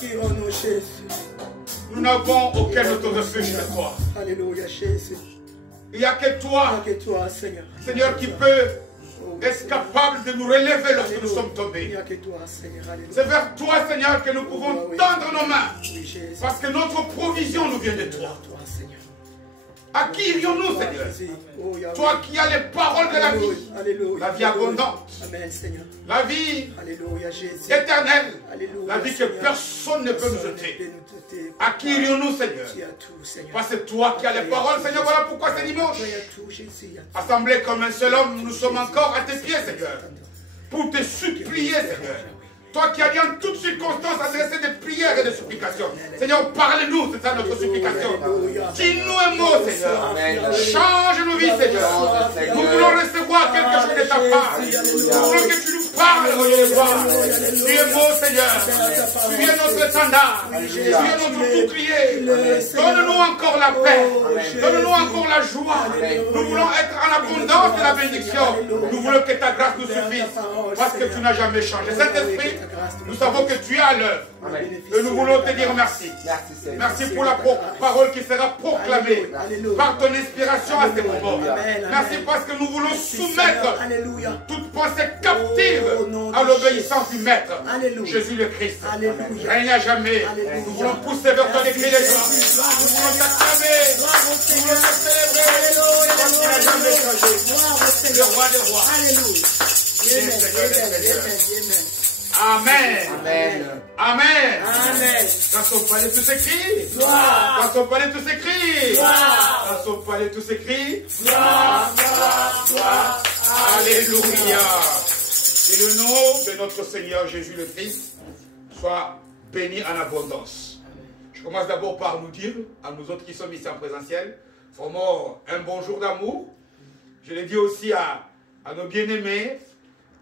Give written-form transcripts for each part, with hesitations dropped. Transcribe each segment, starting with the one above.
Retire-nous, Jésus. Nous n'avons aucun autre refuge que toi. Alléluia, Jésus. Il n'y a que toi, Il n'y a que toi, Seigneur. Seigneur, qui peut être capable de nous relever lorsque nous sommes Il tombés. n'y a que toi, Seigneur. Alléluia. C'est vers toi, Seigneur, que nous pouvons tendre nos mains. Oui, Jésus. Parce que notre provision nous vient de toi. Toi, Seigneur. À qui irions-nous, Seigneur? Oh, Yahweh. Toi qui as les paroles de la vie. Alléluia. La vie abondante. Amen, Seigneur. La vie Alléluia, Jésus. éternelle. Alléluia, La vie que Seigneur. personne ne peut nous Personne jeter. ne peut nous jeter. À qui irions-nous, Seigneur? Tu as tout, Seigneur. Parce que toi qui as les paroles, Seigneur, voilà pourquoi c'est dimanche. Tu as tout, Jésus. Il y a tout. Assemblés comme un seul homme, nous sommes encore à tes pieds, Seigneur. Pour te supplier, Seigneur. Toi qui as dit en toutes circonstances adresser des prières et des supplications. Seigneur, parle-nous, c'est ça notre supplication. Dis-nous un mot, Seigneur. Change nos vies, Seigneur. Nous voulons recevoir quelque chose de ta part. Nous voulons que tu nous parles, au lieu de voir. Tu es beau, Seigneur. Tu es notre étendard. Tu es notre bouclier. Donne-nous encore la paix. Donne-nous encore la joie. Nous voulons être en abondance de la bénédiction. Nous voulons que ta grâce nous suffise. Parce que tu n'as jamais changé. Cet esprit, nous savons que tu es à l'œuvre. Et nous voulons te dire merci. Merci pour la parole qui sera proclamée par ton inspiration à ces moments. Merci parce que nous voulons soumettre toute pensée captive à l'obéissance du Maître, Jésus le Christ. Règne à jamais. Nous voulons pousser vers ton écrit les gens. Nous voulons t'acclamer. Nous voulons te célébrer. Parce qu'il n'a jamais changé. Le roi des rois. Amen. Amen. Amen. Amen. Dans son palais tout s'écrit. Dans son palais tout s'écrit. Dans son palais tout s'écrit. Alléluia. Et le nom de notre Seigneur Jésus le Christ soit béni en abondance. Je commence d'abord par nous dire, à nous autres qui sommes ici en présentiel, vraiment un bonjour d'amour. Je l'ai dit aussi à nos bien-aimés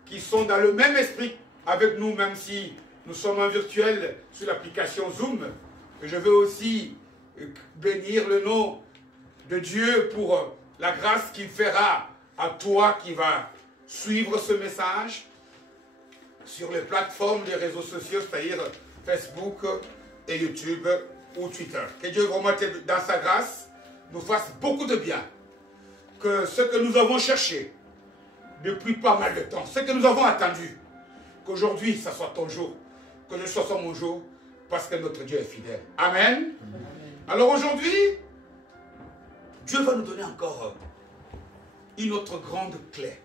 qui sont dans le même esprit avec nous, même si nous sommes en virtuel sur l'application Zoom. Je veux aussi bénir le nom de Dieu pour la grâce qu'il fera à toi qui va suivre ce message sur les plateformes des réseaux sociaux, c'est-à-dire Facebook et YouTube ou Twitter. Que Dieu vraiment, dans sa grâce, nous fasse beaucoup de bien. Que ce que nous avons cherché depuis pas mal de temps, ce que nous avons attendu, qu'aujourd'hui, ça soit ton jour, que ce soit mon jour, parce que notre Dieu est fidèle. Amen. Alors aujourd'hui, Dieu va nous donner encore une autre grande clé.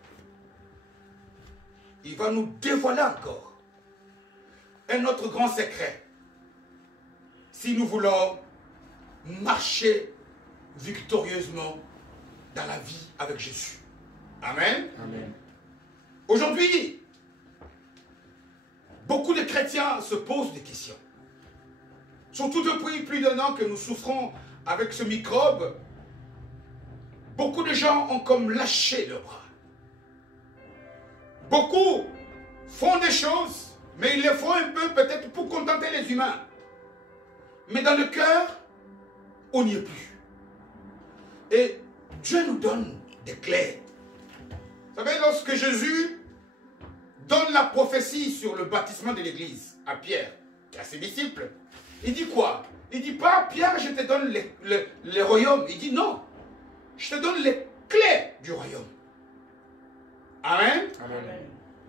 Il va nous dévoiler encore un autre grand secret. Si nous voulons marcher victorieusement dans la vie avec Jésus. Amen. Amen. Aujourd'hui, beaucoup de chrétiens se posent des questions. Surtout depuis plus d'un an que nous souffrons avec ce microbe, beaucoup de gens ont comme lâché leurs bras. Beaucoup font des choses, mais ils les font un peu peut-être pour contenter les humains. Mais dans le cœur, on n'y est plus. Et Dieu nous donne des clés. Vous savez, lorsque Jésus donne la prophétie sur le baptisement de l'Église à Pierre et à ses disciples, il dit quoi? Il dit pas, Pierre, je te donne les royaumes. Il dit non, je te donne les clés du royaume. Amen. Amen.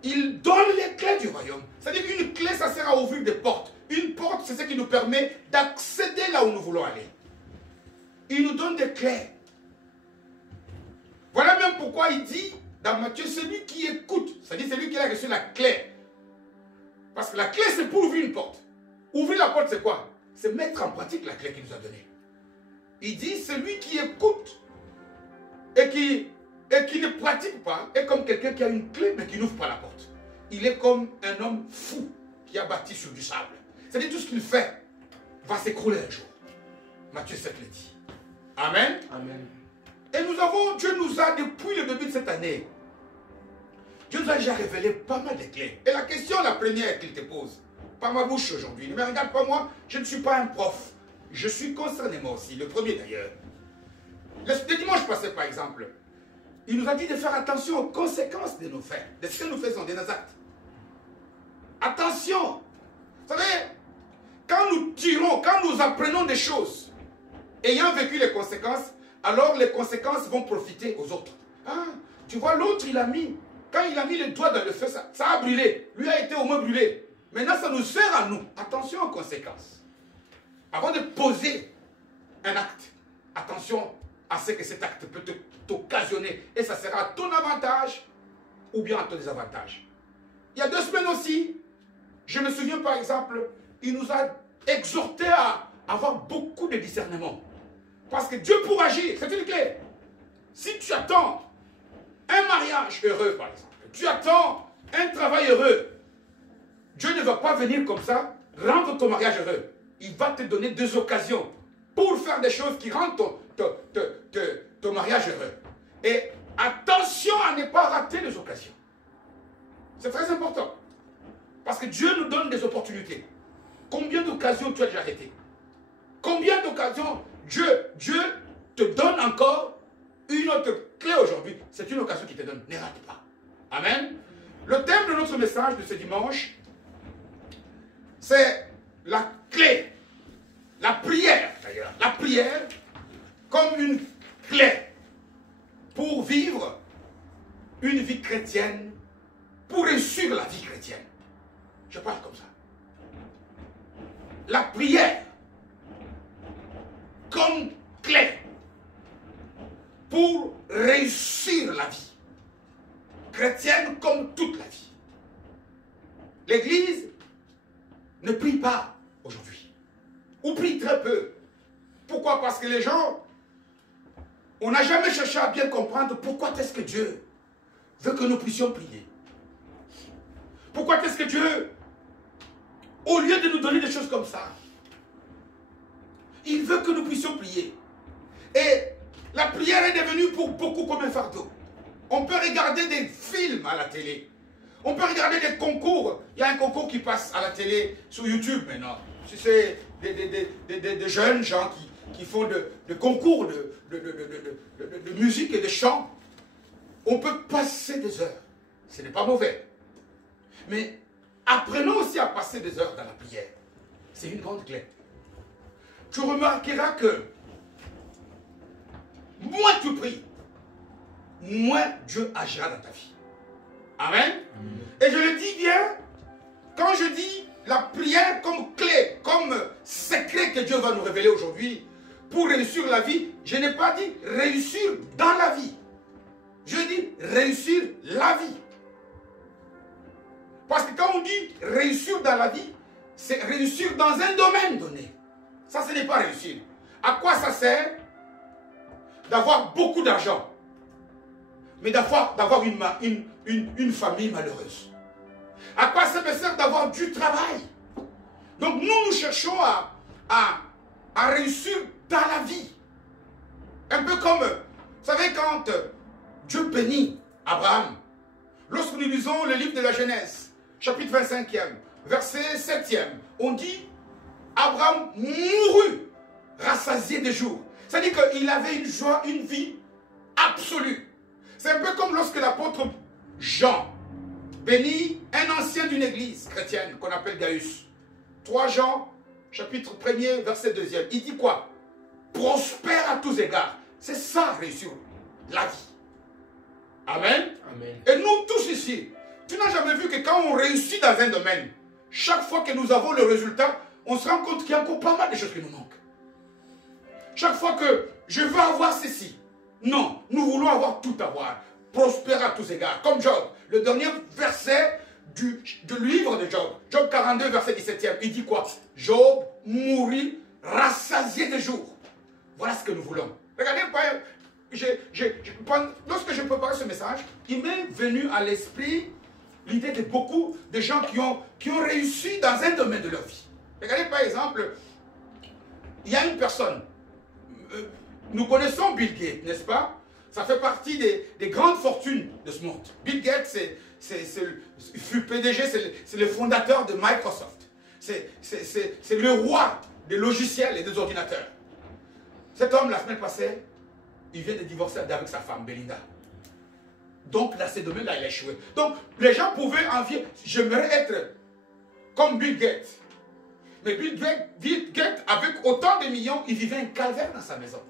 Il donne les clés du royaume. C'est-à-dire qu'une clé, ça sert à ouvrir des portes. Une porte, c'est ce qui nous permet d'accéder là où nous voulons aller. Il nous donne des clés. Voilà même pourquoi il dit dans Matthieu, celui qui écoute, c'est-à-dire celui qui a reçu la clé. Parce que la clé, c'est pour ouvrir une porte. Ouvrir la porte, c'est quoi? C'est mettre en pratique la clé qu'il nous a donnée. Il dit, celui qui écoute et qui ne pratique pas est comme quelqu'un qui a une clé mais qui n'ouvre pas la porte. Il est comme un homme fou qui a bâti sur du sable. C'est-à-dire tout ce qu'il fait va s'écrouler un jour. Matthieu 7 le dit. Amen. Amen. Et Dieu nous a, depuis le début de cette année, Dieu nous a déjà révélé pas mal de clés. Et la question, la première qu'il te pose, par ma bouche aujourd'hui, ne me regarde pas moi, je ne suis pas un prof. Je suis concerné moi aussi, le premier d'ailleurs. Le dimanche passé par exemple, il nous a dit de faire attention aux conséquences de nos faits, de ce que nous faisons, de nos actes. Attention! Vous savez, quand apprenons des choses, ayant vécu les conséquences, alors les conséquences vont profiter aux autres. Ah, tu vois, l'autre, il a mis, quand il a mis le doigt dans le feu, ça a brûlé. Lui a été au moins brûlé. Maintenant, ça nous sert à nous. Attention aux conséquences. Avant de poser un acte, attention à ce que cet acte peut t'occasionner. Et ça sera à ton avantage ou bien à ton désavantage. Il y a 2 semaines aussi, je me souviens par exemple, il nous a exhorté à avoir beaucoup de discernement. Parce que Dieu pour agir, c'est une clé. Si tu attends un mariage heureux par exemple, tu attends un travail heureux, Dieu ne va pas venir comme ça rendre ton mariage heureux. Il va te donner 2 occasions pour faire des choses qui rendent ton mariage heureux. Et attention à ne pas rater les occasions. C'est très important. Parce que Dieu nous donne des opportunités. Combien d'occasions tu as déjà arrêté? Combien d'occasions Dieu te donne encore une autre clé aujourd'hui? C'est une occasion qu'il te donne. Ne rate pas. Amen. Le thème de notre message de ce dimanche, c'est la clé. La prière, d'ailleurs. La prière comme une clé pour vivre une vie chrétienne, pour réussir la vie chrétienne. Je parle comme ça. La prière comme clé pour réussir la vie chrétienne comme toute la vie. L'Église ne prie pas aujourd'hui, ou prie très peu. Pourquoi? Parce que les gens, on n'a jamais cherché à bien comprendre pourquoi est-ce que Dieu veut que nous puissions prier. Pourquoi est-ce que Dieu, au lieu de nous donner des choses comme ça, il veut que nous puissions prier. Et la prière est devenue pour beaucoup comme un fardeau. On peut regarder des films à la télé. On peut regarder des concours. Il y a un concours qui passe à la télé sur YouTube maintenant. C'est des jeunes gens qui font de concours de musique et de chant. On peut passer des heures. Ce n'est pas mauvais. Mais apprenons aussi à passer des heures dans la prière. C'est une grande clé. Tu remarqueras que moins tu pries, moins Dieu agira dans ta vie. Amen. Et je le dis bien, quand je dis la prière comme clé, comme secret que Dieu va nous révéler aujourd'hui pour réussir la vie, je n'ai pas dit réussir dans la vie. Je dis réussir la vie. Parce que quand on dit réussir dans la vie, c'est réussir dans un domaine donné. Ça, ce n'est pas réussir. À quoi ça sert d'avoir beaucoup d'argent, mais d'avoir une famille malheureuse? À quoi ça me sert d'avoir du travail? Donc nous cherchons à réussir dans la vie. Un peu comme, vous savez, quand Dieu bénit Abraham, lorsque nous lisons le livre de la Genèse, chapitre 25e, verset 7e, on dit Abraham mourut rassasié de jours. C'est-à-dire qu'il avait une joie, une vie absolue. C'est un peu comme lorsque l'apôtre Jean bénit un ancien d'une église chrétienne qu'on appelle Gaius. 3 Jean, chapitre 1er, verset 2e. Il dit quoi? Prospère à tous égards. C'est ça, réussir la vie. Amen. Amen. Et nous tous ici, tu n'as jamais vu que quand on réussit dans un domaine, chaque fois que nous avons le résultat, on se rend compte qu'il y a encore pas mal de choses qui nous manquent. Chaque fois que je veux avoir ceci, non, nous voulons avoir tout avoir. Prospère à tous égards. Comme Job, le dernier verset du livre de Job. Job 42, verset 17e. Il dit quoi? Job mourut rassasié de jours. Voilà ce que nous voulons. Regardez, lorsque je préparais ce message, il m'est venu à l'esprit l'idée de beaucoup de gens qui ont réussi dans un domaine de leur vie. Regardez par exemple, il y a une personne, nous connaissons Bill Gates, n'est-ce pas? Ça fait partie des grandes fortunes de ce monde. Bill Gates, fut PDG, c'est le fondateur de Microsoft. C'est le roi des logiciels et des ordinateurs. Cet homme, la semaine passée, il vient de divorcer avec sa femme, Belinda. Donc, dans ces domaines-là, il a échoué. Donc, les gens pouvaient envier, j'aimerais être comme Bill Gates. Mais Bill Gates, avec autant de millions, il vivait un calvaire dans sa maison.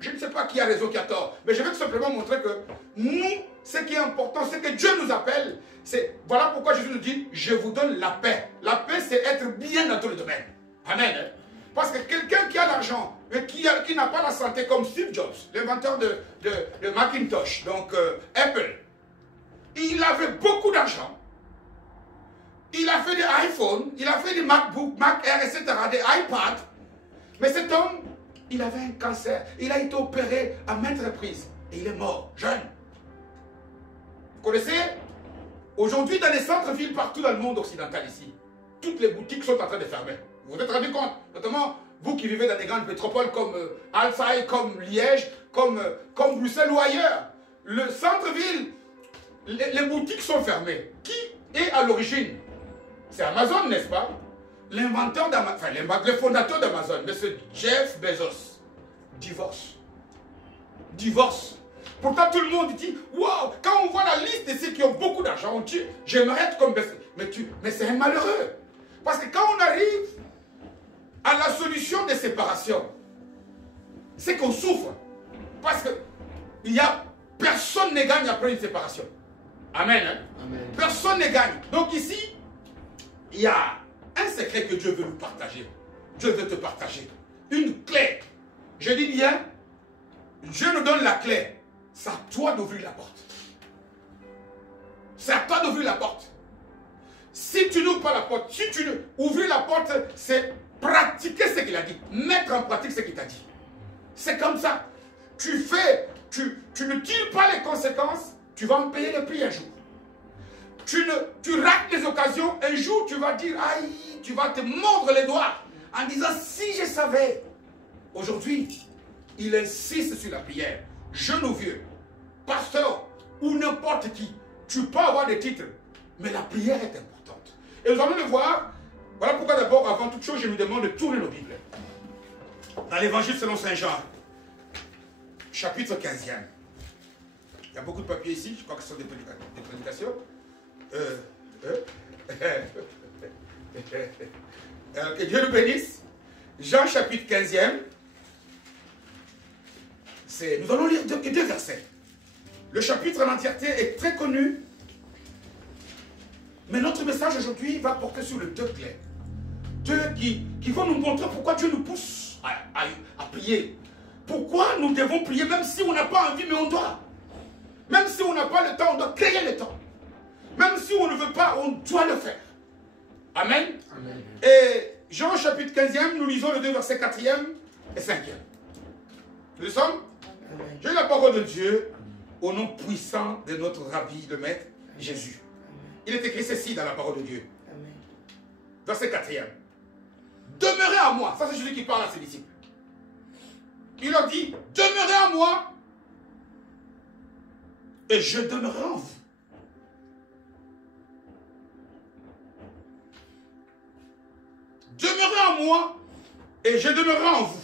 Je ne sais pas qui a raison, qui a tort. Mais je veux simplement montrer que nous, ce qui est important, c'est que Dieu nous appelle. Voilà pourquoi Jésus nous dit, je vous donne la paix. La paix, c'est être bien dans tous les domaines. Amen. Hein? Parce que quelqu'un qui a l'argent, mais qui n'a pas la santé, comme Steve Jobs, l'inventeur de Macintosh, donc Apple, il avait beaucoup d'argent. Il a fait des iPhones, il a fait des MacBook, Mac Air, etc., des iPads. Mais cet homme, il avait un cancer. Il a été opéré à maintes reprises. Et il est mort, jeune. Vous connaissez? Aujourd'hui, dans les centres-villes, partout dans le monde occidental ici, toutes les boutiques sont en train de fermer. Vous vous êtes rendu compte? Notamment, vous qui vivez dans des grandes métropoles comme Alsace, comme Liège, comme Bruxelles ou ailleurs. Le centre-ville, les boutiques sont fermées. Qui est à l'origine? C'est Amazon, n'est-ce pas? L'inventeur d'Amazon, enfin le fondateur d'Amazon, M. Jeff Bezos, divorce. Divorce. Pourtant, tout le monde dit, waouh, quand on voit la liste de ceux qui ont beaucoup d'argent, on dit, j'aimerais être comme Bezos. Mais c'est un malheureux. Parce que quand on arrive à la solution des séparations, c'est qu'on souffre. Parce que personne ne gagne après une séparation. Amen. Hein? Amen. Personne ne gagne. Donc ici, il y a un secret que Dieu veut nous partager. Dieu veut te partager. Une clé. Je dis bien, Dieu nous donne la clé. C'est à toi d'ouvrir la porte. C'est à toi d'ouvrir la porte. Si tu n'ouvres pas la porte, ouvrir la porte, c'est pratiquer ce qu'il a dit. Mettre en pratique ce qu'il t'a dit. C'est comme ça. Tu ne tires pas les conséquences, tu vas en payer le prix un jour. Tu rates les occasions, un jour tu vas dire, aïe, tu vas te mordre les doigts en disant, si je savais. Aujourd'hui, il insiste sur la prière. Jeune ou vieux, pasteur ou n'importe qui, tu peux avoir des titres, mais la prière est importante. Et nous allons le voir. Voilà pourquoi d'abord, avant toute chose, je nous demande de tourner nos Bibles. Dans l'évangile selon Saint Jean, chapitre 15e. Il y a beaucoup de papiers ici, je crois que ce sont des prédications. Que Dieu nous bénisse. Jean chapitre 15e. Nous allons lire deux versets. Le chapitre en entièreté est très connu. Mais notre message aujourd'hui va porter sur les deux clés. Deux qui vont nous montrer pourquoi Dieu nous pousse à prier. Pourquoi nous devons prier même si on n'a pas envie, mais on doit. Même si on n'a pas le temps, on doit créer le temps. Même si on ne veut pas, on doit le faire. Amen. Amen. Et Jean chapitre 15e, nous lisons les deux versets 4e et 5e. Nous sommes. Amen. J'ai la parole de Dieu au nom puissant de notre Rabbi, le Maître, Jésus. Amen. Il est écrit ceci dans la parole de Dieu. Amen. Verset 4e. Demeurez à moi. Ça c'est Jésus qui parle à ses disciples. Il leur dit, demeurez à moi et je demeurerai en vous. Demeurez en moi et je demeurerai en vous.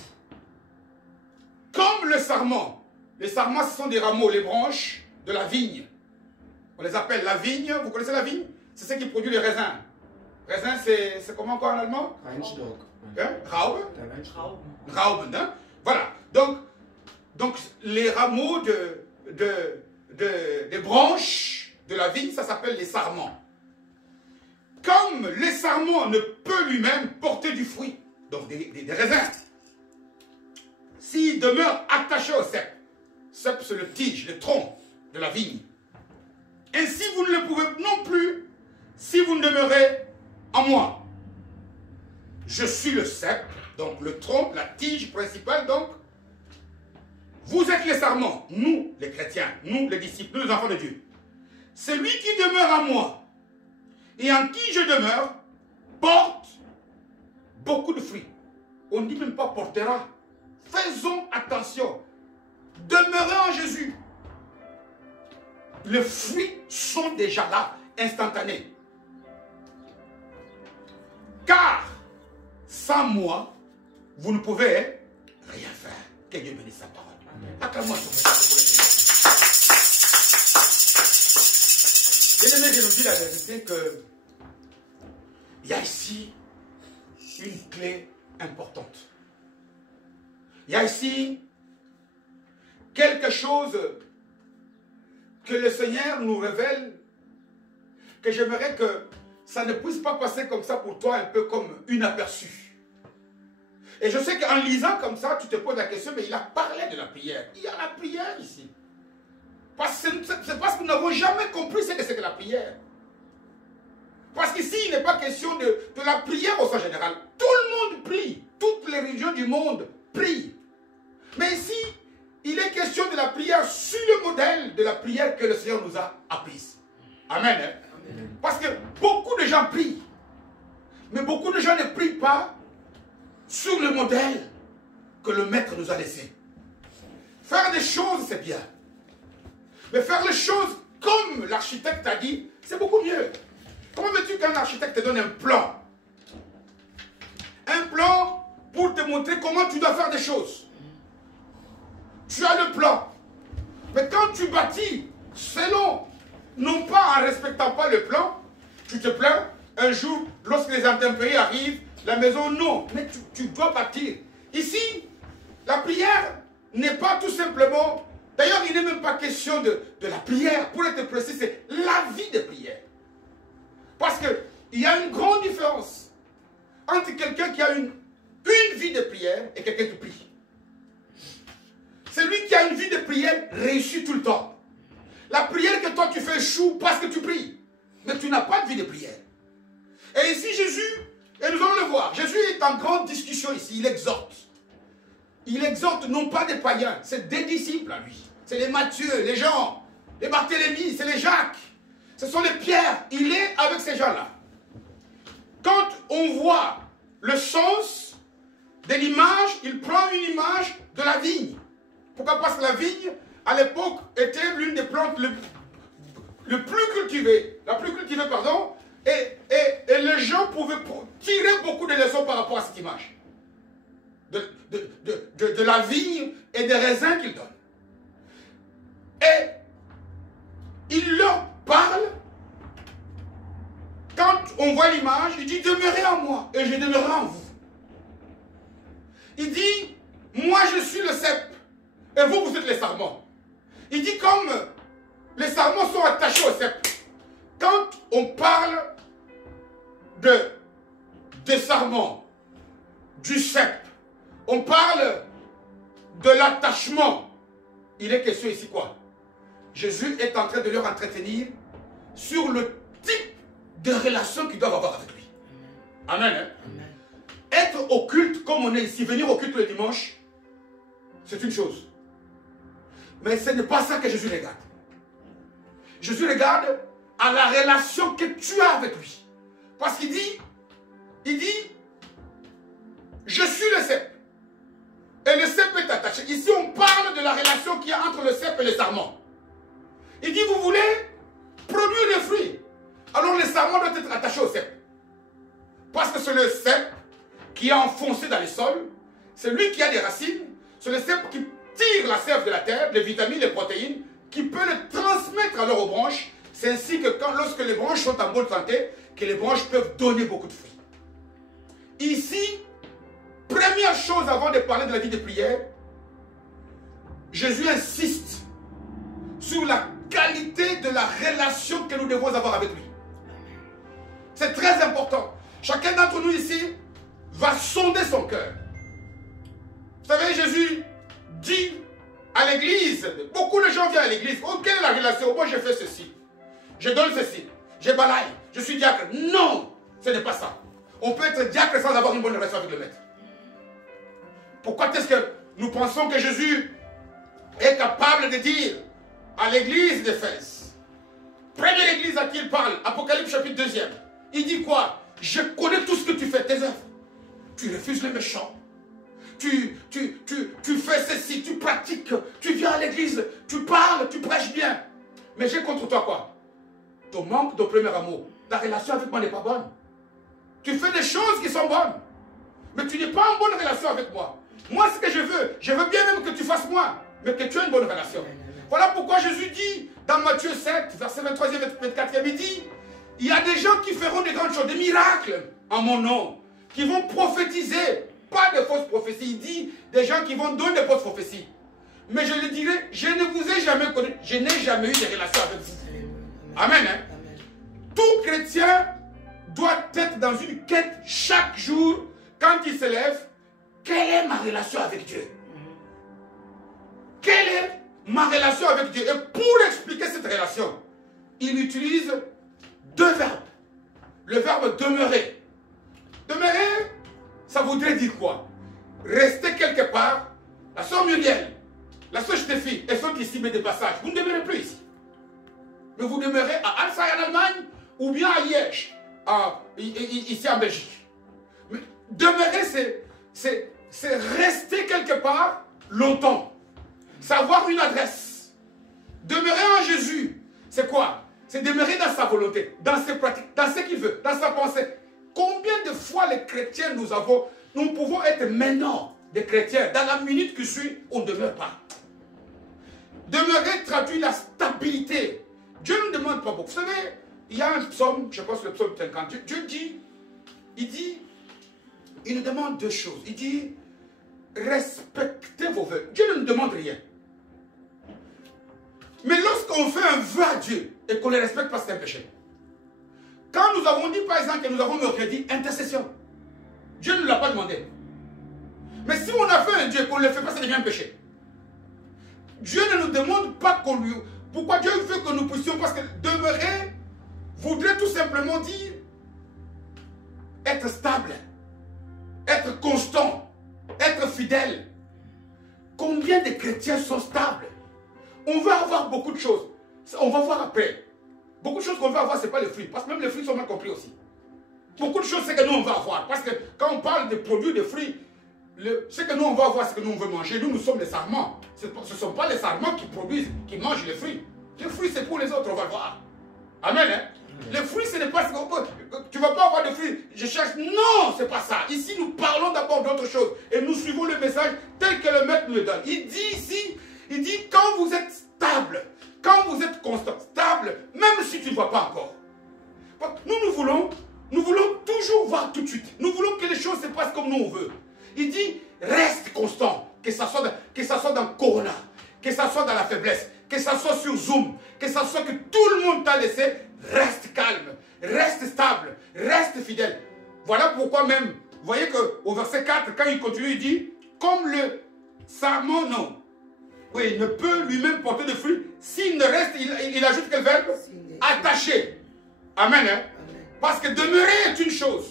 Comme le sarment. Les sarments, ce sont des rameaux, les branches de la vigne. On les appelle la vigne. Vous connaissez la vigne? C'est ce qui produit les raisins. Raisin, c'est comment encore en allemand? Hein? Raube. Raube, hein? Voilà. Donc les rameaux des branches de la vigne, ça s'appelle les sarments. Comme le sarment ne peut lui-même porter du fruit, donc des raisins, s'il demeure attaché au cep, cep c'est le tige, le tronc de la vigne, ainsi vous ne le pouvez non plus si vous ne demeurez en moi. Je suis le cep, donc le tronc, la tige principale, donc vous êtes les sarments, nous les chrétiens, nous les disciples, nous les enfants de Dieu. Celui qui demeure en moi et en qui je demeure, porte beaucoup de fruits. On ne dit même pas portera. Faisons attention. Demeurez en Jésus. Les fruits sont déjà là, instantanés. Car, sans moi, vous ne pouvez rien faire. Que Dieu bénisse sa parole. Acclame-moi ton Bien-aimé, je nous dis la vérité que il y a ici une clé importante. Il y a ici quelque chose que le Seigneur nous révèle, que j'aimerais que ça ne puisse pas passer comme ça pour toi, un peu comme inaperçu. Et je sais qu'en lisant comme ça, tu te poses la question, mais il a parlé de la prière. Il y a la prière ici. C'est parce que nous n'avons jamais compris ce que c'est que la prière. Parce qu'ici, il n'est pas question de la prière au sens général. Tout le monde prie. Toutes les religions du monde prient. Mais ici, il est question de la prière sur le modèle de la prière que le Seigneur nous a apprise. Amen. Hein? Amen. Parce que beaucoup de gens prient. Mais beaucoup de gens ne prient pas sur le modèle que le Maître nous a laissé. Faire des choses, c'est bien. Mais faire les choses comme l'architecte a dit, c'est beaucoup mieux. Comment veux-tu qu'un architecte te donne un plan? Un plan pour te montrer comment tu dois faire des choses. Tu as le plan. Mais quand tu bâtis selon, non pas en respectant pas le plan, tu te plains, un jour, lorsque les intempéries arrivent, la maison, non. Mais tu dois bâtir. Ici, la prière n'est pas tout simplement... D'ailleurs, il n'est même pas question de la prière. Pour être précis, c'est la vie de prière. Parce qu'il y a une grande différence entre quelqu'un qui a une vie de prière et quelqu'un qui prie. Celui qui a une vie de prière réussit tout le temps. La prière que toi tu fais échoue parce que tu pries. Mais tu n'as pas de vie de prière. Et ici Jésus, et nous allons le voir, Jésus est en grande discussion ici, il exhorte. Il exhorte non pas des païens, c'est des disciples à lui. C'est les Matthieu, les Jean, les Barthélemy, c'est les Jacques. Ce sont les Pierres. Il est avec ces gens-là. Quand on voit le sens de l'image, il prend une image de la vigne. Pourquoi? Parce que la vigne, à l'époque, était l'une des plantes le plus cultivées. La plus cultivée, pardon. Et les gens pouvaient tirer beaucoup de leçons par rapport à cette image. De la vigne et des raisins qu'il donne. Et il leur parle. Quand on voit l'image, il dit « Demeurez en moi et je demeurerai en vous ». Il dit « Moi je suis le cep et vous, vous êtes les sarments ». Il dit comme les sarments sont attachés au cep. Quand on parle de sarments, du cep, on parle de l'attachement. Il est question ici quoi? Jésus est en train de leur entretenir sur le type de relation qu'ils doivent avoir avec lui. Amen. Hein? Amen. Être au culte comme on est ici, venir au culte le dimanche, c'est une chose. Mais ce n'est pas ça que Jésus regarde. Jésus regarde à la relation que tu as avec lui. Parce qu'il dit, je suis le cep. Et le cep est attaché. Ici, on parle de la relation qu'il y a entre le cep et le sarment. Il dit, vous voulez produire des fruits. Alors le sarment doit être attaché au cep. Parce que c'est le cep qui est enfoncé dans les sols. C'est lui qui a des racines. C'est le cep qui tire la sève de la terre, les vitamines, les protéines, qui peut les transmettre alors aux branches. C'est ainsi que lorsque les branches sont en bonne santé, que les branches peuvent donner beaucoup de fruits. Ici, première chose avant de parler de la vie de prière, Jésus insiste sur la qualité de la relation que nous devons avoir avec lui. C'est très important. Chacun d'entre nous ici va sonder son cœur. Vous savez, Jésus dit à l'église, beaucoup de gens viennent à l'église, oh, quelle est la relation? Moi, je fais ceci, je donne ceci, je balaye, je suis diacre. Non, ce n'est pas ça. On peut être diacre sans avoir une bonne relation avec le maître. Pourquoi est-ce que nous pensons que Jésus est capable de dire à l'église d'Éphèse, prenez l'église à qui il parle, Apocalypse chapitre 2e, il dit quoi? Je connais tout ce que tu fais, tes œuvres. Tu refuses les méchants. Tu fais ceci, tu pratiques, tu viens à l'église, tu parles, tu prêches bien. Mais j'ai contre toi quoi? Ton manque de premier amour. Ta relation avec moi n'est pas bonne. Tu fais des choses qui sont bonnes. Mais tu n'es pas en bonne relation avec moi. Moi, ce que je veux bien même que tu fasses moi, mais que tu aies une bonne relation. Voilà pourquoi Jésus dit, dans Matthieu 7, verset 23 et 24, il dit, il y a des gens qui feront des grandes choses, des miracles en mon nom. qui vont prophétiser, pas de fausses prophéties. Il dit des gens qui vont donner des fausses prophéties. Mais je le dirai, je ne vous ai jamais connu, je n'ai jamais eu de relation avec vous. Amen. Hein? Tout chrétien doit être dans une quête chaque jour, quand il se lève. Quelle est ma relation avec Dieu? Quelle est ma relation avec Dieu? Et pour expliquer cette relation, il utilise deux verbes. Le verbe demeurer. Demeurer, ça voudrait dire quoi? Rester quelque part. La sœur Muriel, la sœur Stéphie, elles sont ici, mais des passages. Vous ne demeurez plus ici. Mais vous demeurez à Alsace en Allemagne ou bien à Liège, ici en Belgique. Mais demeurer, c'est rester quelque part longtemps. Savoir une adresse. Demeurer en Jésus, c'est quoi? C'est demeurer dans sa volonté, dans ses pratiques, dans ce qu'il veut, dans sa pensée. Combien de fois les chrétiens nous pouvons être maintenant des chrétiens, dans la minute qui suit, on ne demeure pas. Demeurer traduit la stabilité. Dieu ne demande pas beaucoup. Vous savez, il y a un psaume, je pense le psaume 50, Dieu dit, il nous demande deux choses. Il dit, respectez vos vœux. Dieu ne nous demande rien. Mais lorsqu'on fait un vœu à Dieu et qu'on ne le respecte pas, c'est un péché. Quand nous avons dit, par exemple, que nous avons mercredi intercession, Dieu ne nous l'a pas demandé. Mais si on a fait un Dieu et qu'on ne le fait pas, ça devient un péché. Dieu ne nous demande pas qu'on lui... Pourquoi Dieu veut que nous puissions? Parce que demeurer voudrait tout simplement dire être stable, être constant, être fidèle. Combien de chrétiens sont stables? On veut avoir beaucoup de choses. On va voir après. Beaucoup de choses qu'on veut avoir, ce n'est pas les fruits. Parce que même les fruits sont mal compris aussi. Beaucoup de choses, c'est que nous, on va avoir. Parce que quand on parle des produits, des fruits, ce que nous, on va avoir, ce que nous, on veut manger. Nous, nous sommes les sarments. Ce ne sont pas les sarments qui produisent, qui mangent les fruits. Les fruits, c'est pour les autres, on va le voir. Amen. Hein? Les fruits, ce n'est pas ce qu'on peut. Tu ne vas pas avoir de fruits. Je cherche. Non, ce n'est pas ça. Ici, nous parlons d'abord d'autre chose. Et nous suivons le message tel que le maître nous le donne. Il dit ici, il dit, quand vous êtes stable, quand vous êtes constant, stable, même si tu ne vois pas encore. Nous voulons toujours voir tout de suite. Nous voulons que les choses se passent comme nous on veut. Il dit, reste constant, que ça soit dans Corona, que ça soit dans la faiblesse, que ça soit sur Zoom, que ça soit que tout le monde t'a laissé, reste calme, reste stable, reste fidèle. Voilà pourquoi même, vous voyez qu'au verset 4, quand il continue, il dit, comme le sarment, non. Oui, il ne peut lui-même porter de fruits. S'il ne reste, il ajoute quel verbe? Attaché. Amen. Hein? Amen. Parce que demeurer est une chose.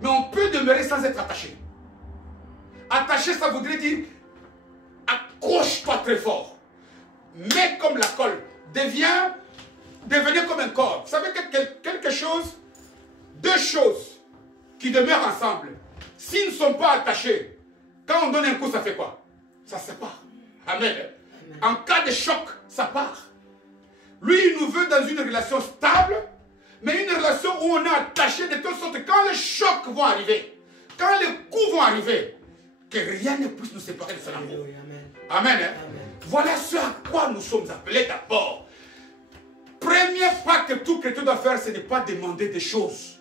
Mais on peut demeurer sans être attaché. Attaché, ça voudrait dire accroche-toi très fort. Mets comme la colle. Devenez comme un corps. Vous savez quelque chose, deux choses qui demeurent ensemble, s'ils ne sont pas attachés, quand on donne un coup, ça fait quoi? Ça se sépare. Amen. En cas de choc, ça part. Lui, il nous veut dans une relation stable, mais une relation où on est attaché de telle sorte que quand les chocs vont arriver, quand les coups vont arriver, que rien ne puisse nous séparer de son amour. Amen. Hein? Amen. Voilà ce à quoi nous sommes appelés d'abord. Premier pas que tout chrétien doit faire, ce n'est pas demander des choses.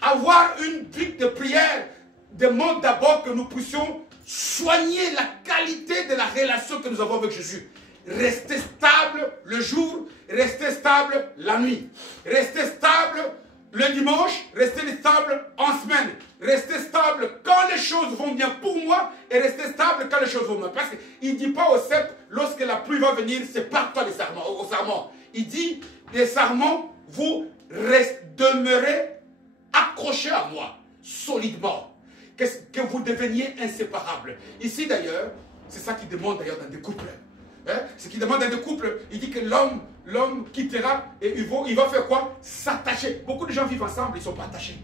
Avoir une vie de prière demande d'abord que nous puissions soigner la qualité de la relation que nous avons avec Jésus. Rester stable le jour, rester stable la nuit. Rester stable le dimanche, rester stable en semaine. Rester stable quand les choses vont bien pour moi et rester stable quand les choses vont mal. Parce qu'il ne dit pas au cep, lorsque la pluie va venir, sépare-toi des sarments, au sarment. Il dit, les sarments, vous demeurez accrochés à moi, solidement. Que vous deveniez inséparables. Ici d'ailleurs, c'est ça qu'il demande d'ailleurs dans des couples. Hein? Ce qu'il demande dans des couples, il dit que l'homme quittera et il va faire quoi? S'attacher. Beaucoup de gens vivent ensemble, ils ne sont pas attachés.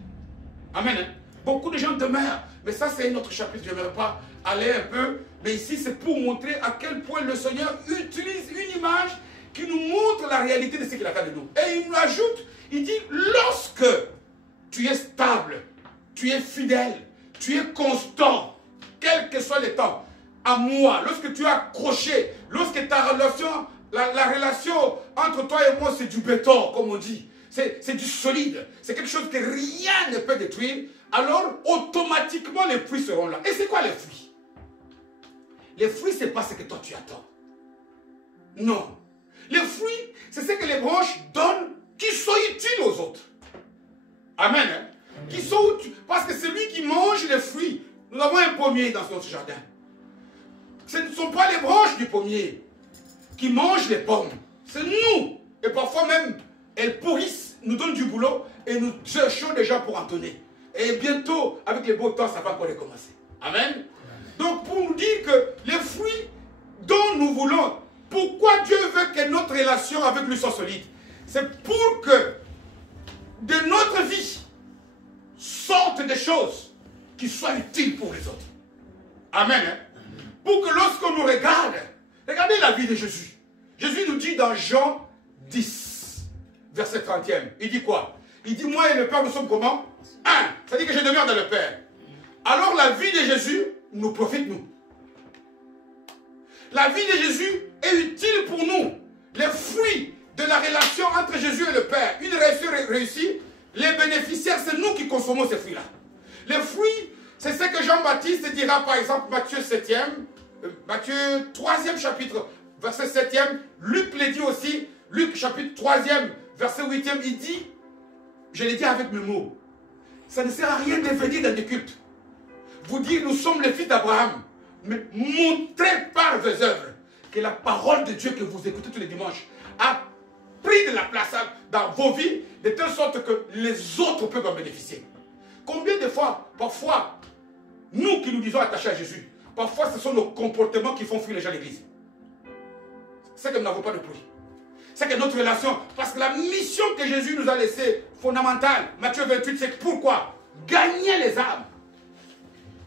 Amen. Hein? Beaucoup de gens demeurent. Mais ça, c'est un autre chapitre. Je n'aimerais pas aller un peu. Mais ici, c'est pour montrer à quel point le Seigneur utilise une image qui nous montre la réalité de ce qu'il attend de nous. Et il nous ajoute, il dit, lorsque tu es stable, tu es fidèle, tu es constant, quel que soit le temps, à moi, lorsque tu es accroché, lorsque ta relation, la relation entre toi et moi, c'est du béton, comme on dit, c'est du solide, c'est quelque chose que rien ne peut détruire, alors automatiquement les fruits seront là. Et c'est quoi les fruits? Les fruits, ce n'est pas ce que toi tu attends. Non. Les fruits, c'est ce que les branches donnent qui sont utiles aux autres. Amen. Hein? Qui sont utiles. Parce que celui qui mange les fruits, nous avons un pommier dans notre jardin. Ce ne sont pas les branches du pommier qui mangent les pommes. C'est nous. Et parfois même, elles pourrissent, nous donnent du boulot et nous cherchons des gens pour en donner. Et bientôt, avec les beaux temps, ça va encore recommencer. Amen. Donc, pour nous dire que les fruits dont nous voulons, pourquoi Dieu veut que notre relation avec lui soit solide? C'est pour que de notre vie sortent des choses qui soient utiles pour les autres. Amen. Hein? Pour que lorsqu'on nous regarde, regardez la vie de Jésus. Jésus nous dit dans Jean 10, verset 30e, il dit quoi? Il dit, moi et le Père, nous sommes comment? Un. Ça dit que je demeure dans le Père. Alors la vie de Jésus nous profite, nous. La vie de Jésus est utile pour nous. Les fruits de la relation entre Jésus et le Père, une relation réussie, les bénéficiaires, c'est nous qui consommons ces fruits-là. Les fruits, c'est ce que Jean-Baptiste dira, par exemple, Matthieu 7e, Matthieu 3e chapitre, verset 7e, Luc le dit aussi, Luc chapitre 3e, verset 8e, il dit, je l'ai dit avec mes mots, ça ne sert à rien de venir dans des cultes. Vous dire, nous sommes les fils d'Abraham, mais montrez par vos œuvres que la parole de Dieu que vous écoutez tous les dimanches a pris de la place dans vos vies, de telle sorte que les autres peuvent en bénéficier. Combien de fois, parfois, nous qui nous disons attachés à Jésus, parfois ce sont nos comportements qui font fuir les gens à l'église. C'est que nous n'avons pas de prix. C'est que notre relation, parce que la mission que Jésus nous a laissée, fondamentale, Matthieu 28, c'est pourquoi? Gagner les âmes.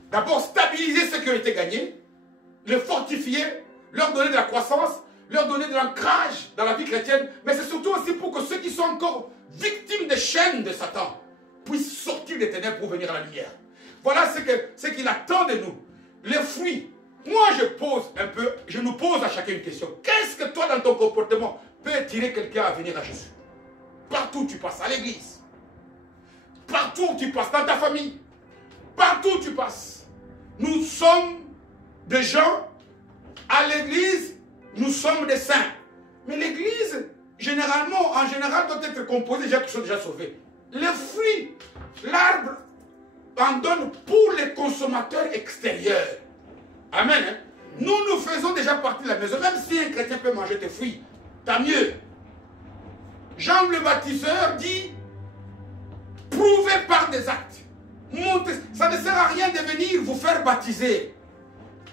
D'abord, stabiliser ceux qui ont été gagnés, les fortifier, leur donner de la croissance, leur donner de l'ancrage dans la vie chrétienne, mais c'est surtout aussi pour que ceux qui sont encore victimes des chaînes de Satan puissent sortir des ténèbres pour venir à la lumière. Voilà ce qu'il attend de nous. Les fruits. Moi, je nous pose à chacun une question. Qu'est-ce que toi, dans ton comportement, peut attirer quelqu'un à venir à Jésus? Partout où tu passes, à l'église. Partout où tu passes, dans ta famille. Partout où tu passes. Nous sommes des gens, à l'église, nous sommes des saints. Mais l'église, généralement, en général, doit être composée de gens qui sont déjà sauvés. Les fruits, l'arbre en donne pour les consommateurs extérieurs. Amen. Hein? Nous faisons déjà partie de la maison. Même si un chrétien peut manger tes fruits, tant mieux. Jean le baptiseur dit, prouvez par des actes. Montez. Ça ne sert à rien de venir vous faire baptiser.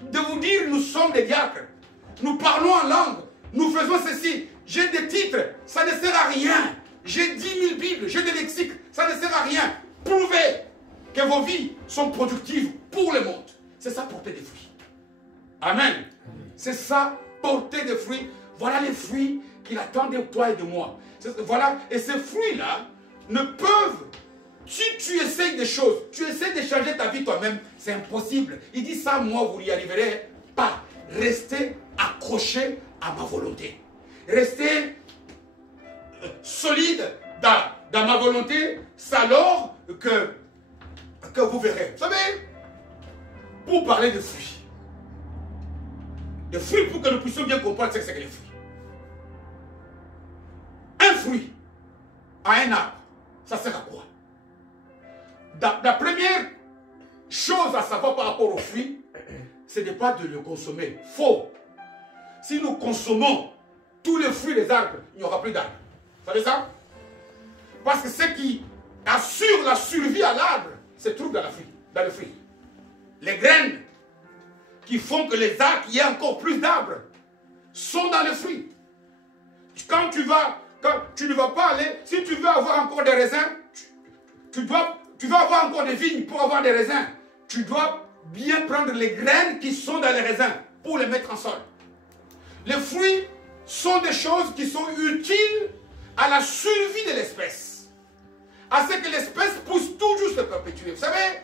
De vous dire, nous sommes des diacres. Nous parlons en langue. Nous faisons ceci. J'ai des titres. Ça ne sert à rien. J'ai 10 000 Bibles. J'ai des lexiques. Ça ne sert à rien. Prouvez que vos vies sont productives pour le monde. C'est ça, porter des fruits. Amen. C'est ça, porter des fruits. Voilà les fruits qu'il attend de toi et de moi. Voilà. Et ces fruits-là ne peuvent... Si tu essayes des choses, tu essaies de changer ta vie toi-même, c'est impossible. Il dit ça, moi, vous n'y arriverez pas. Restez accroché à ma volonté. Restez solide dans ma volonté, c'est alors que vous verrez. Vous savez, pour parler de fruits, pour que nous puissions bien comprendre ce que c'est que les fruits. Un fruit à un arbre, ça sert à quoi? La première chose à savoir par rapport aux fruits, ce n'est pas de le consommer. Faux. Si nous consommons tous les fruits des arbres, il n'y aura plus d'arbres. Vous savez ça? Parce que ce qui assure la survie à l'arbre se trouve dans le fruit. Les graines qui font que les arbres, qu'il y ait encore plus d'arbres, sont dans le fruit. Quand tu ne vas pas aller, si tu veux avoir encore des raisins, tu veux avoir encore des vignes pour avoir des raisins. Tu dois bien prendre les graines qui sont dans les raisins pour les mettre en sol. Les fruits sont des choses qui sont utiles à la survie de l'espèce. À ce que l'espèce pousse toujours se perpétuer. Vous savez,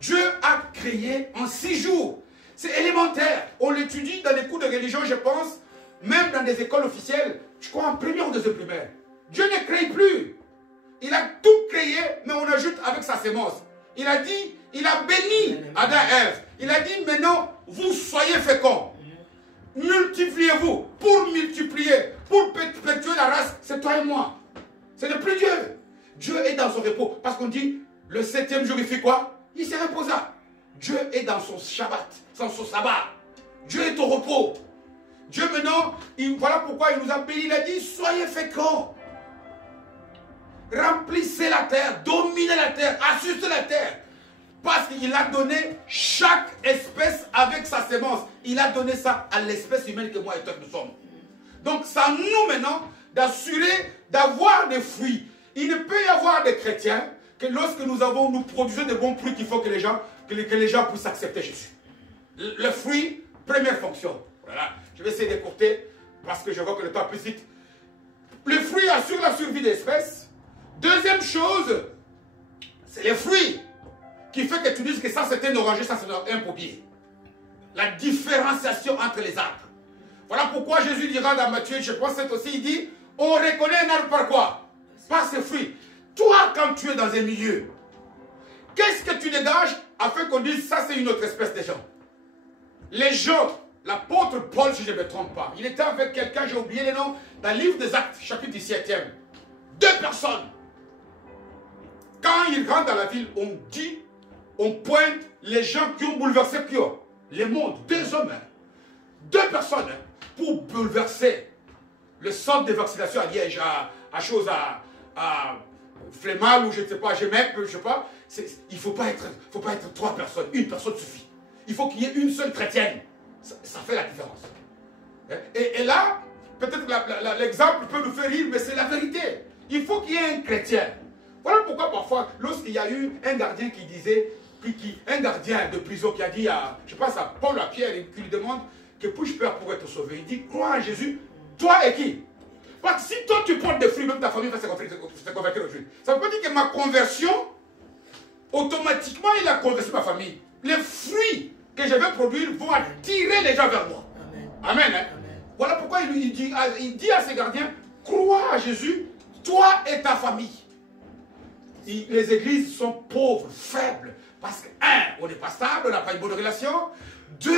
Dieu a créé en 6 jours. C'est élémentaire. On l'étudie dans les cours de religion, je pense, même dans des écoles officielles, je crois en première ou deuxième primaire. Dieu ne crée plus. Il a tout créé, mais on ajoute avec sa sémence. Il a dit, il a béni Adam et Ève. Il a dit maintenant, vous soyez féconds. Multipliez-vous. Pour multiplier, pour perpétuer la race, c'est toi et moi. Ce n'est plus Dieu. Dieu est dans son repos. Parce qu'on dit, le 7e jour, il fait quoi? Il se reposa. Dieu est dans son Shabbat, dans son sabbat. Dieu est au repos. Dieu maintenant, voilà pourquoi il nous a bénis. Il a dit, soyez féconds. Remplissez la terre, dominez la terre, assustez la terre. Parce qu'il a donné chaque espèce avec sa sémence. Il a donné ça à l'espèce humaine que moi et toi nous sommes. Donc ça nous maintenant d'assurer d'avoir des fruits. Il ne peut y avoir des chrétiens que lorsque nous produisons de bons fruits qu'il faut que les gens puissent accepter Jésus. Le fruit, première fonction. Voilà. Je vais essayer d'écourter parce que je vois que le temps est plus vite. Le fruit assure la survie des espèces. Deuxième chose, c'est les fruits qui fait que tu dises que ça c'est un oranger, ça c'est un pommier. La différenciation entre les arbres. Voilà pourquoi Jésus dira dans Matthieu, je pense c'est aussi, il dit, on reconnaît un arbre par quoi? Par ses fruits. Toi, quand tu es dans un milieu, qu'est-ce que tu dégages afin qu'on dise, ça c'est une autre espèce de gens? Les gens, l'apôtre Paul, si je ne me trompe pas, il était avec quelqu'un, j'ai oublié les noms, dans le livre des Actes, chapitre 17e. 2 personnes. Quand ils rentrent dans la ville, on dit, on pointe les gens qui ont bouleversé le monde. 2 hommes, 2 personnes, pour bouleverser le centre de vaccination à Liège, à Flémal ou je ne sais pas, Gemec, je ne sais pas. Il ne faut pas être 3 personnes. 1 personne suffit. Il faut qu'il y ait une seule chrétienne. Ça fait la différence. Et là, peut-être l'exemple peut nous faire rire, mais c'est la vérité. Il faut qu'il y ait un chrétien. Voilà pourquoi parfois, lorsqu'il y a eu un gardien qui disait, un gardien de prison qui a dit à, je pense à Paul, à Pierre, qui lui demande, que puis-je faire pour être sauvé? Il dit, crois en Jésus, toi et qui? Parce que si toi tu portes des fruits, même ta famille va se convertir au Jésus. Ça ne veut pas dire que ma conversion, automatiquement, il a converti ma famille. Les fruits que je vais produire vont attirer les gens vers moi. Amen. Amen, hein? Amen. Voilà pourquoi il dit à ses gardiens, crois à Jésus, toi et ta famille. Les églises sont pauvres, faibles, parce que, 1, on n'est pas stable, on n'a pas une bonne relation. 2,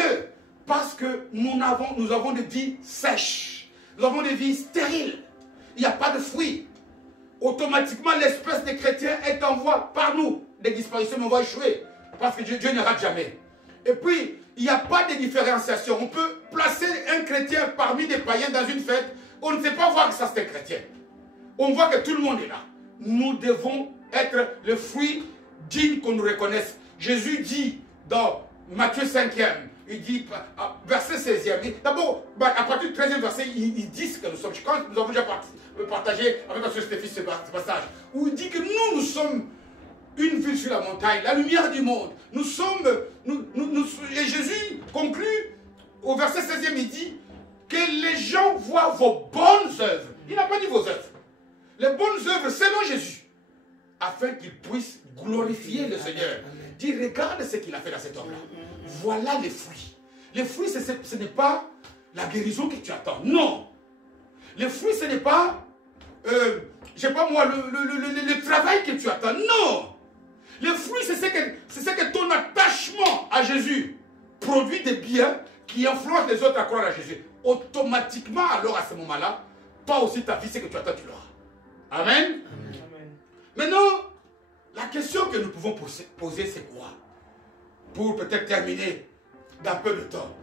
parce que nous avons des vies sèches, nous avons des vies stériles. Il n'y a pas de fruits. Automatiquement, l'espèce des chrétiens est en voie par nous. Des disparitions, on va échouer, parce que Dieu ne rate jamais. Et puis, il n'y a pas de différenciation. On peut placer un chrétien parmi des païens dans une fête, on ne sait pas voir que ça c'est un chrétien. On voit que tout le monde est là. Nous devons être le fruit digne qu'on nous reconnaisse. Jésus dit dans Matthieu 5e, il dit, verset 16e, d'abord, à partir du 13e verset, il dit ce que nous sommes. Je pense que nous avons déjà partagé avec notre Stéphie ce passage, où il dit que nous sommes une ville sur la montagne, la lumière du monde. Nous sommes, et Jésus conclut au verset 16e, il dit que les gens voient vos bonnes œuvres. Il n'a pas dit vos œuvres. Les bonnes œuvres selon Jésus, afin qu'ils puissent glorifier le Seigneur. Dis, regarde ce qu'il a fait dans cet homme-là. Voilà les fruits. Les fruits, ce n'est pas la guérison que tu attends. Non. Les fruits, ce n'est pas, je ne sais pas moi, le travail que tu attends. Non. Les fruits, c'est ce que ton attachement à Jésus produit des biens qui influencent les autres à croire à Jésus. Automatiquement, alors à ce moment-là, toi aussi, ta vie, c'est que tu attends, tu l'auras. Amen. Amen. Maintenant, la question que nous pouvons poser, c'est quoi? Pour peut-être terminer dans peu de temps.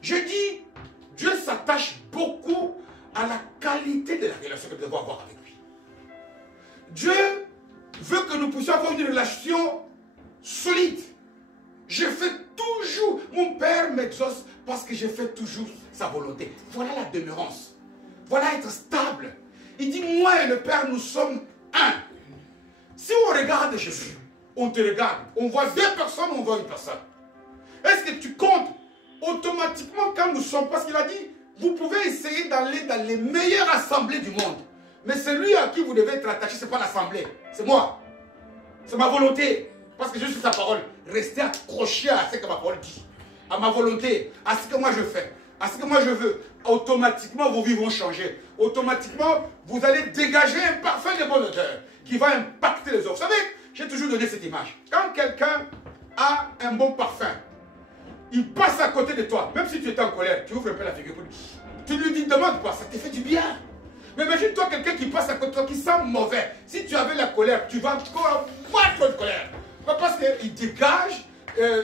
Je dis, Dieu s'attache beaucoup à la qualité de la relation que nous devons avoir avec lui. Dieu veut que nous puissions avoir une relation solide. Je fais toujours, mon Père m'exauce parce que je fais toujours sa volonté. Voilà la demeurance. Voilà être stable. Il dit, moi et le Père, nous sommes un. Si on regarde Jésus, on te regarde, on voit 2 personnes, on voit 1 personne. Est-ce que tu comptes automatiquement quand nous sommes, parce qu'il a dit, vous pouvez essayer d'aller dans les meilleures assemblées du monde. Mais celui à qui vous devez être attaché, ce n'est pas l'assemblée, c'est moi. C'est ma volonté. Parce que je suis sa parole. Restez accroché à ce que ma parole dit. À ma volonté, à ce que moi je fais, à ce que moi je veux. Automatiquement, vos vies vont changer. Automatiquement, vous allez dégager un parfum de bonne odeur qui va impacter les autres. Vous savez, J'ai toujours donné cette image. Quand quelqu'un a un bon parfum, il passe à côté de toi, même si tu es en colère, tu ouvres un peu la figure pour lui. Tu lui dis, demande quoi, ça te fait du bien. Mais imagine-toi quelqu'un qui passe à côté de toi, qui sent mauvais. Si tu avais la colère, tu vas encore avoir trop de colère. Parce qu'il dégage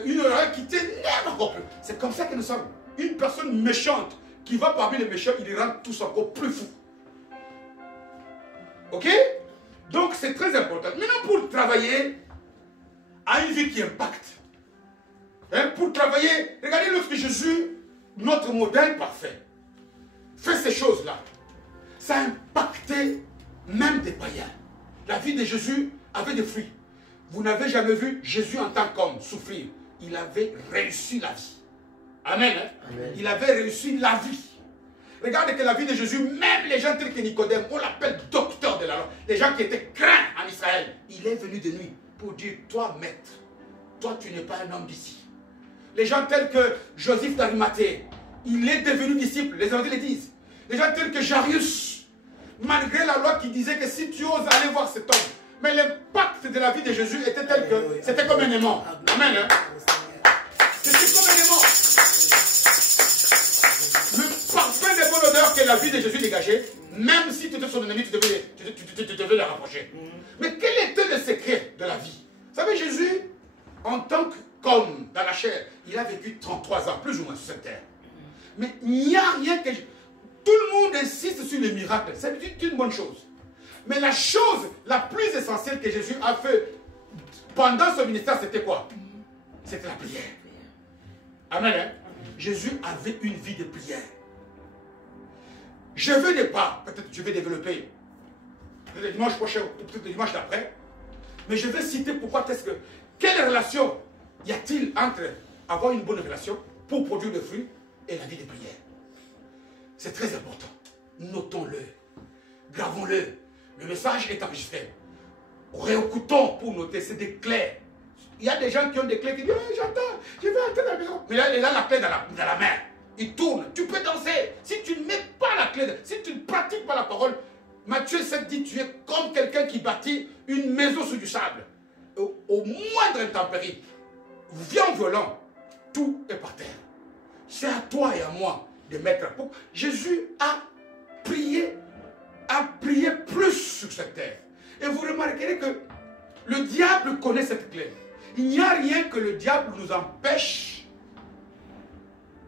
une odeur qui t'énerve encore plus. C'est comme ça que nous sommes. Une personne méchante qui va parmi les méchants, il les rend tous encore plus fous. Ok? Donc c'est très important. Maintenant, pour travailler à une vie qui impacte, hein, pour travailler, regardez lorsque Jésus, notre modèle parfait, fait ces choses-là, ça a impacté même des païens. La vie de Jésus avait des fruits. Vous n'avez jamais vu Jésus en tant qu'homme souffrir. Il avait réussi la vie. Amen, hein? Amen. Il avait réussi la vie. Regardez que la vie de Jésus, même les gens tels que Nicodème, on l'appelle docteur de la loi. Les gens qui étaient craints en Israël. Il est venu de nuit pour dire, toi maître, toi tu n'es pas un homme d'ici. Les gens tels que Joseph d'Arimathée, il est devenu disciple, les évangiles le disent. Les gens tels que Jarius, malgré la loi qui disait que si tu oses aller voir cet homme, mais l'impact de la vie de Jésus était tel que c'était comme un aimant. Amen. Hein? C'était comme un aimant. Le parfum de bonne odeur que la vie de Jésus dégageait, même si tu étais son ennemi, tu devais le rapprocher. Mais quel était le secret de la vie? Vous savez, Jésus, en tant qu'homme dans la chair, il a vécu 33 ans, plus ou moins sur cette terre. Mais il n'y a rien que... Tout le monde insiste sur les miracles. C'est une bonne chose. Mais la chose la plus essentielle que Jésus a fait pendant son ministère, c'était quoi? C'était la prière. Amen. Hein? Jésus avait une vie de prière. Je veux pas, peut-être je vais développer le dimanche prochain ou peut-être le dimanche d'après, mais je vais citer pourquoi est-ce que... Quelle relation y a-t-il entre avoir une bonne relation pour produire des fruits et la vie de prière? C'est très important. Notons-le. Gravons-le. Le message est enregistré. Réécoutons pour noter. C'est des clés. Il y a des gens qui ont des clés qui disent hey, j'entends, je vais entrer dans la maison. Mais là, il a la clé dans la main. Il tourne. Tu peux danser. Si tu ne mets pas la clé, si tu ne pratiques pas la parole, Matthieu 7 dit tu es comme quelqu'un qui bâtit une maison sur du sable. Au moindre intempérie, vient violent, tout est par terre. C'est à toi et à moi de mettre. Jésus a prié plus sur cette terre. Et vous remarquerez que le diable connaît cette clé. Il n'y a rien que le diable nous empêche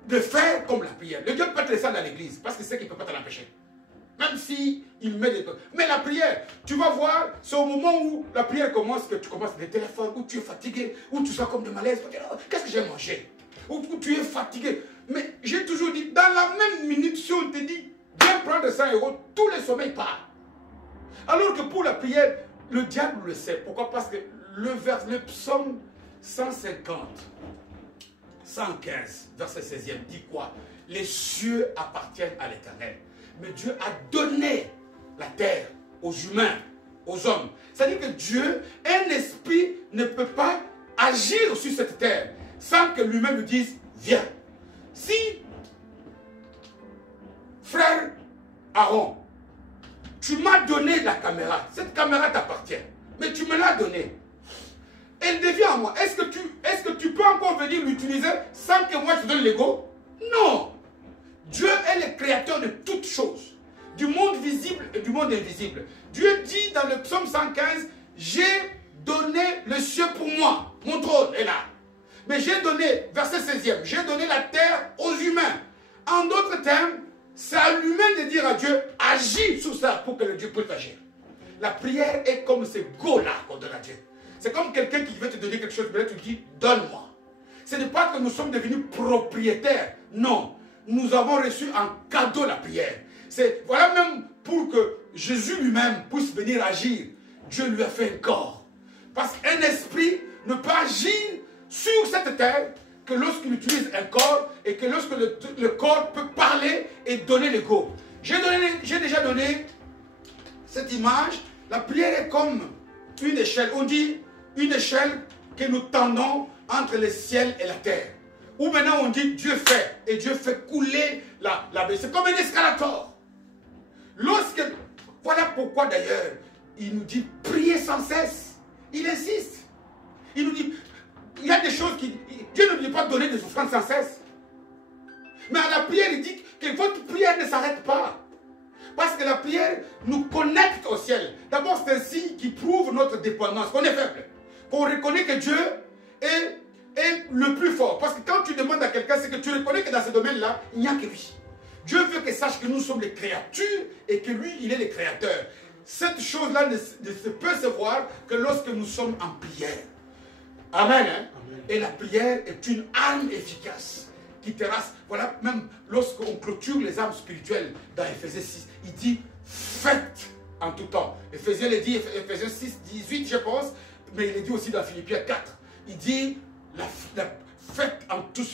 de faire comme la prière. Le diable peut te laisser dans l'église parce qu'il sait qu'il ne peut pas te l'empêcher. Même si il met des... Mais la prière, tu vas voir, c'est au moment où la prière commence que tu commences des téléphones, où tu es fatigué, où tu sens comme de malaise. Qu'est-ce que j'ai mangé? Où tu es fatigué. Mais j'ai toujours dit, dans la même minute, si on te dit, viens prendre 100 €, tout le sommeil part. Alors que pour la prière, le diable le sait. Pourquoi? Parce que le psaume 150, 115, verset 16e, dit quoi? Les cieux appartiennent à l'Éternel. Mais Dieu a donné la terre aux humains, aux hommes. C'est-à-dire que Dieu, un esprit, ne peut pas agir sur cette terre sans que lui-même lui dise, viens. Si, frère Aaron, tu m'as donné la caméra, cette caméra t'appartient, mais tu me l'as donnée, elle devient à moi. Est-ce que tu peux encore venir l'utiliser sans que moi je te donne l'ego? Non. Dieu est le créateur de toutes choses, du monde visible et du monde invisible. Dieu dit dans le psaume 115, j'ai donné le ciel pour moi, mon trône est là. Mais j'ai donné, verset 16e, j'ai donné la terre aux humains. En d'autres termes, c'est à l'humain de dire à Dieu, agis sur ça pour que le Dieu puisse agir. La prière est comme ce go-là qu'on donne à Dieu. C'est comme quelqu'un qui veut te donner quelque chose, mais là tu dis, donne-moi. Ce n'est pas que nous sommes devenus propriétaires, non. Nous avons reçu en cadeau la prière. Voilà même pour que Jésus lui-même puisse venir agir. Dieu lui a fait un corps. Parce qu'un esprit ne peut agir sur cette terre que lorsqu'il utilise un corps et que lorsque le corps peut parler et donner l'ego. J'ai déjà donné cette image. La prière est comme une échelle. On dit une échelle que nous tendons entre le ciel et la terre. Ou maintenant on dit Dieu fait, et Dieu fait couler la baie. C'est comme un escalator. Voilà pourquoi d'ailleurs, il nous dit priez sans cesse. Il insiste. Il nous dit, il y a des choses qui... Dieu ne dit pas de donner des offrandes sans cesse. Mais à la prière, il dit que votre prière ne s'arrête pas. Parce que la prière nous connecte au ciel. D'abord, c'est un signe qui prouve notre dépendance, qu'on est faible. Qu'on reconnaît que Dieu est le plus fort. Parce que quand tu demandes à quelqu'un, c'est que tu reconnais que dans ce domaine-là, il n'y a que lui. Dieu veut que sache que nous sommes les créatures et que lui, il est le créateur. Cette chose-là ne se peut se voir que lorsque nous sommes en prière. Amen. Hein? Amen. Et la prière est une arme efficace qui terrasse. Voilà, même lorsqu'on clôture les armes spirituelles dans Ephésiens 6, il dit faites en tout temps. Ephésiens le dit, Ephésiens 6, 18, je pense, mais il est dit aussi dans Philippiens 4. Il dit faites en tout ce